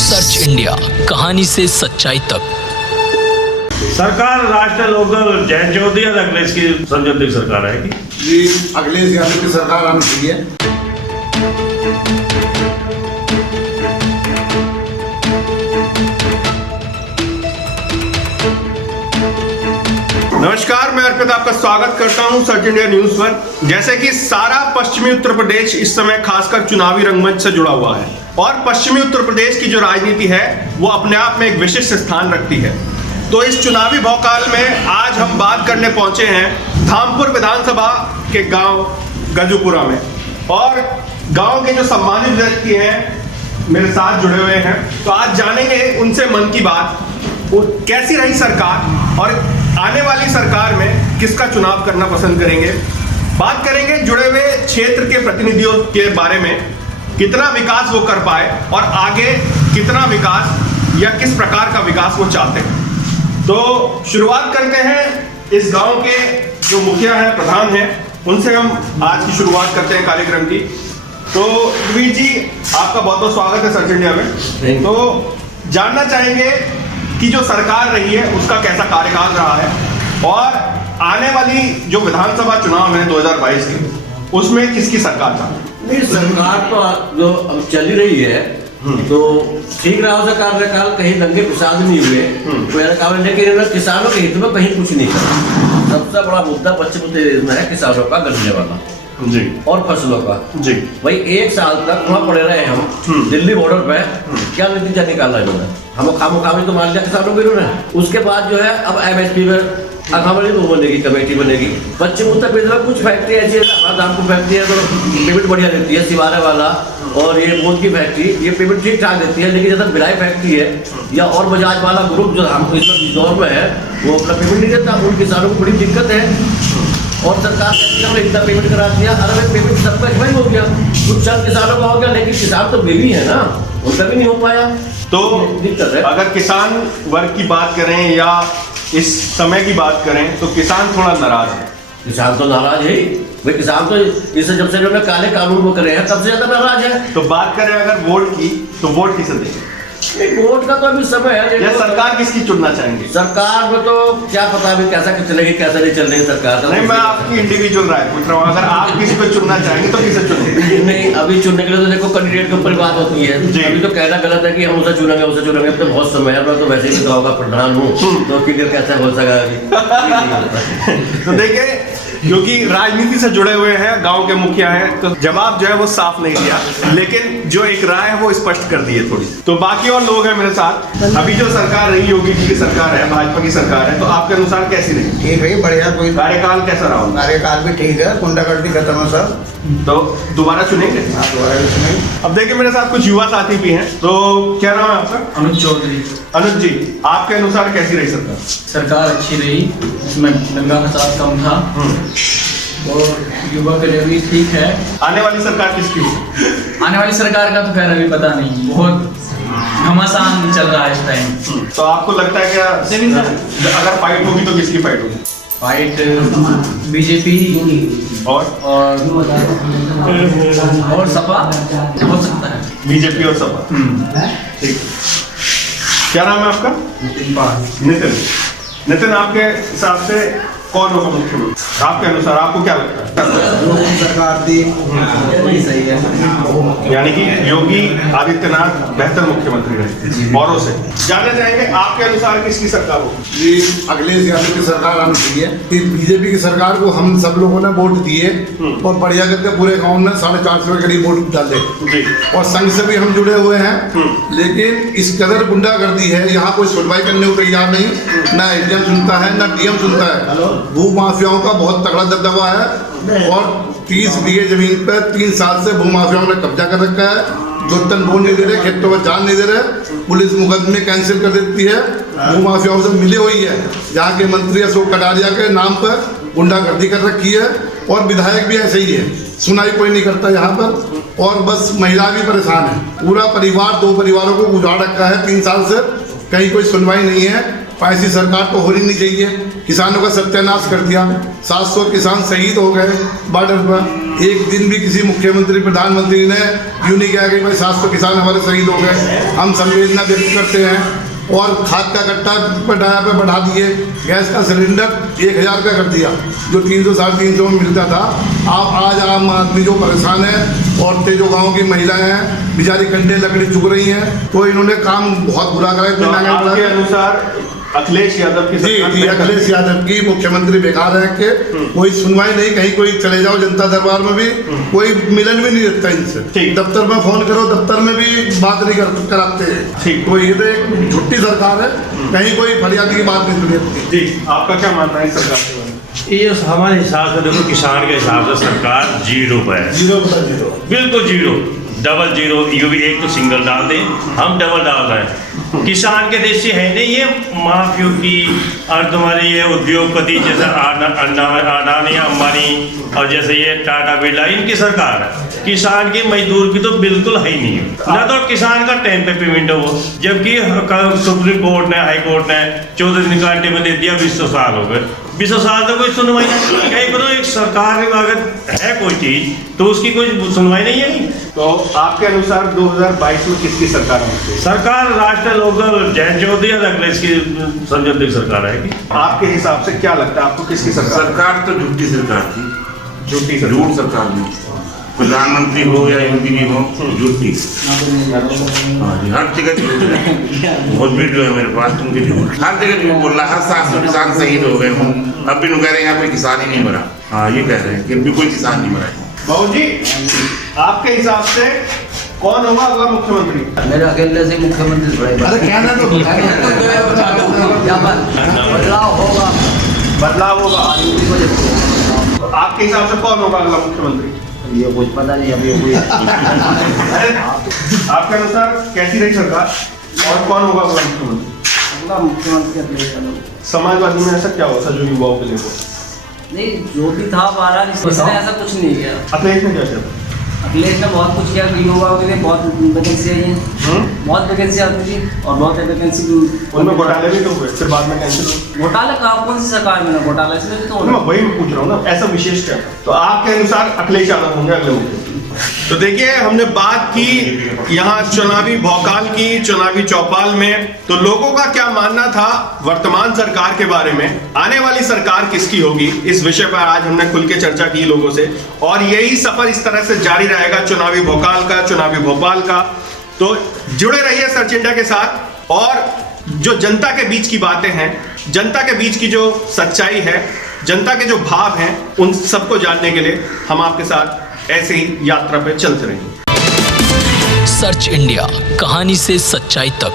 Search India, कहानी से सच्चाई तक। सरकार राष्ट्रीय लोकदल जयंत चौधरी या अखिलेश की संजय सरकार है जी, अखिलेश यादव की सरकार आनी चाहिए। नमस्कार, मैं अर्पित आपका स्वागत करता हूं सर्च इंडिया न्यूज पर। जैसे कि सारा पश्चिमी उत्तर प्रदेश इस समय खासकर चुनावी रंगमंच से जुड़ा हुआ है और पश्चिमी उत्तर प्रदेश की जो राजनीति है वो अपने आप में एक विशिष्ट स्थान रखती है। तो इस चुनावी भौकाल में आज हम बात करने पहुंचे हैं धामपुर विधानसभा के गांव गजूपुरा में, और गांव के जो सम्मानित व्यक्ति हैं मेरे साथ जुड़े हुए हैं। तो आज जानेंगे उनसे मन की बात, वो कैसी रही सरकार और आने वाली सरकार में किसका चुनाव करना पसंद करेंगे। बात करेंगे जुड़े हुए क्षेत्र के प्रतिनिधियों के बारे में, कितना विकास वो कर पाए और आगे कितना विकास या किस प्रकार का विकास वो चाहते हैं। तो शुरुआत करते हैं इस गांव के जो मुखिया हैं, प्रधान हैं, उनसे हम आज की शुरुआत करते हैं कार्यक्रम की। तो वीर जी, आपका बहुत बहुत स्वागत है सर्च इंडिया में। तो जानना चाहेंगे कि जो सरकार रही है उसका कैसा कार्यकाल रहा है और आने वाली जो विधानसभा चुनाव है 2022 के, उसमें किसकी सरकार चाहती है। सरकार तो जो अब चल रही है तो ठीक रहा उसका कार्यकाल, कहीं दंगे फसाद नहीं हुए, लेकिन किसानों के हित में कहीं कुछ नहीं करा। सबसे बड़ा मुद्दा पश्चिम उत्तर प्रदेश में है किसानों का गन्ने वाला जी और फसलों का जी। भाई 1 साल तक वहाँ पड़े रहे हम दिल्ली बॉर्डर पे, क्या नतीजा निकाला इन्होंने, हम खामोखामी तो मान लिया किसानों को इन्होंने। उसके बाद जो है अब MSP में अखावली तो बनेगी, कमेटी बनेगी। पश्चिम उत्तर प्रदेश में कुछ फैक्ट्री ऐसी है, दामपुर फैक्ट्री है तो पेमेंट बढ़िया देती है, सिवारे वाला और ये मोद की फैक्ट्री, ये पेमेंट ठीक ठाक देती है। लेकिन जैसे बिलाई फैक्ट्री है या और बजाज वाला ग्रुप जो हम इस दौर में है वो अपना पेमेंट नहीं देता, उन किसानों को बड़ी दिक्कत है। और सरकार ने इतना पेमेंट करा दिया, अरे पेमेंट सबका वही हो गया, कुछ चंद किसानों का हो गया, लेकिन किसान तो बेबी है ना, उनका भी नहीं हो पाया। तो दिक्कत है। अगर किसान वर्ग की बात करें या इस समय की बात करें तो किसान थोड़ा नाराज है। किसान तो नाराज है भाई, किसान तो इससे जब से जो काले कानून वो करे हैं तब से ज्यादा नाराज है। तो बात करें अगर वोट की, तो वोट किसे देंगे। वोट का तो अभी समय है, या सरकार किसकी चुनना चाहेंगे। सरकार में तो क्या पता अभी कैसा चलेगी कैसा नहीं चल रही सरकार। नहीं, मैं आपकी इंडिविजुअल राय पूछ रहा हूँ, अगर आप किसी को चुनना चाहेंगे तो किसे चुनेंगे। नहीं, अभी चुनने के लिए तो देखो कैंडिडेट के ऊपर बात होती है। अभी तो कहना गलत है कि हम उसे चुनेंगे उसे चुनेंगे, तो बहुत समय है। मैं तो वैसे भी गाँव का प्रधान हूँ तो क्लियर कैसा हो सका अभी। तो देखिए, क्योंकि राजनीति से जुड़े हुए हैं, गांव के मुखिया हैं, तो जवाब जो है वो साफ नहीं दिया, लेकिन जो एक राय है वो स्पष्ट कर दी है थोड़ी। तो बाकी और लोग हैं मेरे साथ। अभी जो सरकार रही, योगी जी की सरकार है, भाजपा की सरकार है, तो आपके अनुसार कैसी रही। ठीक है, बढ़िया। कोई कार्यकाल कैसा रहा। कार्यकाल भी ठीक है, गुंडागर्दी खत्म है सब। तो दोबारा चुनेंगे। दोबारा भी चुनेंगे। अब देखिए मेरे साथ कुछ युवा साथी भी हैं, तो क्या नाम है आपका। अनुज चौधरी। अनुज जी, आपके अनुसार कैसी रही सरकार। सरकार अच्छी रही, इसमें दंगा फसाद कम था और युवा के लिए भी ठीक है। आने वाली सरकार किसकी होगी। आने वाली सरकार का तो खैर अभी पता नहीं, बहुत घमासान चल रहा है इस टाइम। तो आपको लगता है क्या अगर फाइट होगी तो किसकी फाइट होगी। फाइट बीजेपी और सपा हो सकता है। बीजेपी और सपा, ठीक। क्या नाम है आपका। नितिन। नितिन, आपके हिसाब से कौन होगा मुख्यमंत्री आपके अनुसार, आपको क्या लगता है। सरकार थी वही सही है, यानी कि योगी आदित्यनाथ बेहतर मुख्यमंत्री रहे औरों से। जानना चाहेंगे आपके अनुसार किसकी सरकार होगी। जी, अखिलेश यादव की सरकार आनी चाहिए। बीजेपी की सरकार को हम सब लोगों ने वोट दिए और बढ़िया करके पूरे गांव में 450 के करीब वोट डाले जी। और संघ से भी हम जुड़े हुए हैं। लेकिन इस कदर गुंडागर्दी है, यहाँ कोई सुनवाई करने को तैयार नहीं, ना एडीएम सुनता है ना डीएम सुनता है। भू माफियाओं का बहुत तगड़ा दबदबा है और 30 बीघे जमीन पर 3 साल से भू माफियाओं ने कब्जा कर रखा है। जो तन बोल नहीं दे रहे, खेतों में जान नहीं दे रहे, पुलिस मुकदमे कैंसिल कर देती है। भू माफियाओं से मिली हुई है, यहाँ के मंत्री अशोक कटारिया के नाम पर गुंडागर्दी कर रखी है और विधायक भी ऐसे ही है, सुनाई कोई नहीं करता यहाँ पर। और बस महिला भी परेशान है, पूरा परिवार 2 परिवारों को उजाड़ रखा है 3 साल से, कहीं कोई सुनवाई नहीं है। ऐसी सरकार तो होनी नहीं चाहिए। किसानों का सत्यानाश कर दिया, 700 किसान शहीद हो गए बॉर्डर पर, एक दिन भी किसी मुख्यमंत्री प्रधानमंत्री ने यूँ नहीं कहा कि भाई 700 किसान हमारे शहीद हो गए। हम संवेदना व्यक्त करते हैं। और खाद का कट्टा बढ़ा दिए, गैस का सिलेंडर 1000 का कर दिया, जो 300 350 में मिलता था। आज आम आदमी जो परेशान है, औरतें जो गांव की महिलाएं हैं बेचारी कंडे लकड़ी चुग रही हैं, तो इन्होंने काम बहुत बुरा करा। तो आपके अनुसार अखिलेश यादव की सरकार जी अखिलेश यादव की मुख्यमंत्री बेकार है कि कोई सुनवाई नहीं। कहीं कोई चले जाओ जनता दरबार में भी कोई मिलन भी नहीं रहता इनसे। दफ्तर में फोन करो, दफ्तर में भी बात नहीं कराते हैं। तो ये तो एक झूठी सरकार है, कहीं कोई फरियाद की बात नहीं सुनी। जी आपका क्या मानना है सरकार के बारे में? ये हमारे हिसाब से देखो, किसान के हिसाब से सरकार 0 पे है। 0 बिल्कुल 0, डबल 0। ये भी एक तो सिंगल डाल दें, हम डबल डाल रहे हैं। किसान के देश से है नहीं ये माफियों की और तुम्हारे ये उद्योगपति जैसे अडानी अंबानी और जैसे ये टाटा बिरला, इनकी सरकार है। किसान की मजदूर की तो बिल्कुल है ही नहीं है ना। तो किसान का टाइम पे पेमेंट हो, जबकि सुप्रीम कोर्ट ने, हाई कोर्ट ने 14 दिन का टाइम दे दिया। 20 साल हो गए, 20 साल तक कोई सुनवाई नहीं। एक सरकार अगर है कोई चीज तो उसकी कोई सुनवाई नहीं है। तो आपके अनुसार 2022 में किसकी सरकार होनी चाहिए? सरकार राष्ट्रीय लोकदल जयंत चौधरी और अखिलेश की संयोजित सरकार है। आपके हिसाब से क्या लगता है आपको किसकी सरकार तो झूठी सरकार थी, झूठी झूठ सरकार नहीं। प्रधानमंत्री हो या एमपी हो, झूठी। हाँ जी, हर जगह झूठ है। बहुत वीडियो है मेरे पास, तुमके झूठ हर जगह झूठ बोल रहा है। हर 700 किसान शहीद हो गए हूँ, अब भी कह रहे हैं यहाँ कोई किसान ही नहीं मरा। हाँ ये कह रहे हैं कि अभी कोई किसान नहीं मरा। बाबू जी आपके हिसाब से कौन होगा अगला मुख्यमंत्री? मेरे अकेले से मुख्यमंत्री बदलाव होगा। आपके हिसाब से कौन होगा अगला मुख्यमंत्री? ये कुछ पता नहीं अभी। आपके अनुसार कैसी रही सरकार और कौन होगा अगला मुख्यमंत्री? अगला मुख्यमंत्री समाजवादी में ऐसा क्या हुआ था जो युवाओं के लिए हुआ? नहीं, जो भी था 12 इसने ऐसा कुछ नहीं किया। अखिलेश ने क्या किया? अखिलेश ने बहुत कुछ किया, युवाओं के लिए बहुत वैकेंसी आई है, बहुत वैकेंसी आती थी और बहुत वैकेंसी उनमें घोटाले भी तो हुए, फिर बाद में कैंसिल हुए। घोटाला कहाँ, कौन सी सरकार में ना घोटाला, इसमें तो मैं वही पूछ रहा हूँ ना, ऐसा विशेष क्या? तो आपके अनुसार अखिलेश यादव होंगे अगले मुख्यमंत्री। तो देखिए हमने बात की यहाँ चुनावी भौकाल की, चुनावी चौपाल में, तो लोगों का क्या मानना था वर्तमान सरकार के बारे में, आने वाली सरकार किसकी होगी, इस विषय पर आज हमने खुल के चर्चा की लोगों से। और यही सफर इस तरह से जारी रहेगा चुनावी भौकाल का, चुनावी भोपाल का। तो जुड़े रहिए सर्च इंडिया के साथ, और जो जनता के बीच की बातें हैं, जनता के बीच की जो सच्चाई है, जनता के जो भाव हैं, उन सबको जानने के लिए हम आपके साथ ऐसे ही यात्रा पे चलते रहेंगे। सर्च इंडिया, कहानी से सच्चाई तक।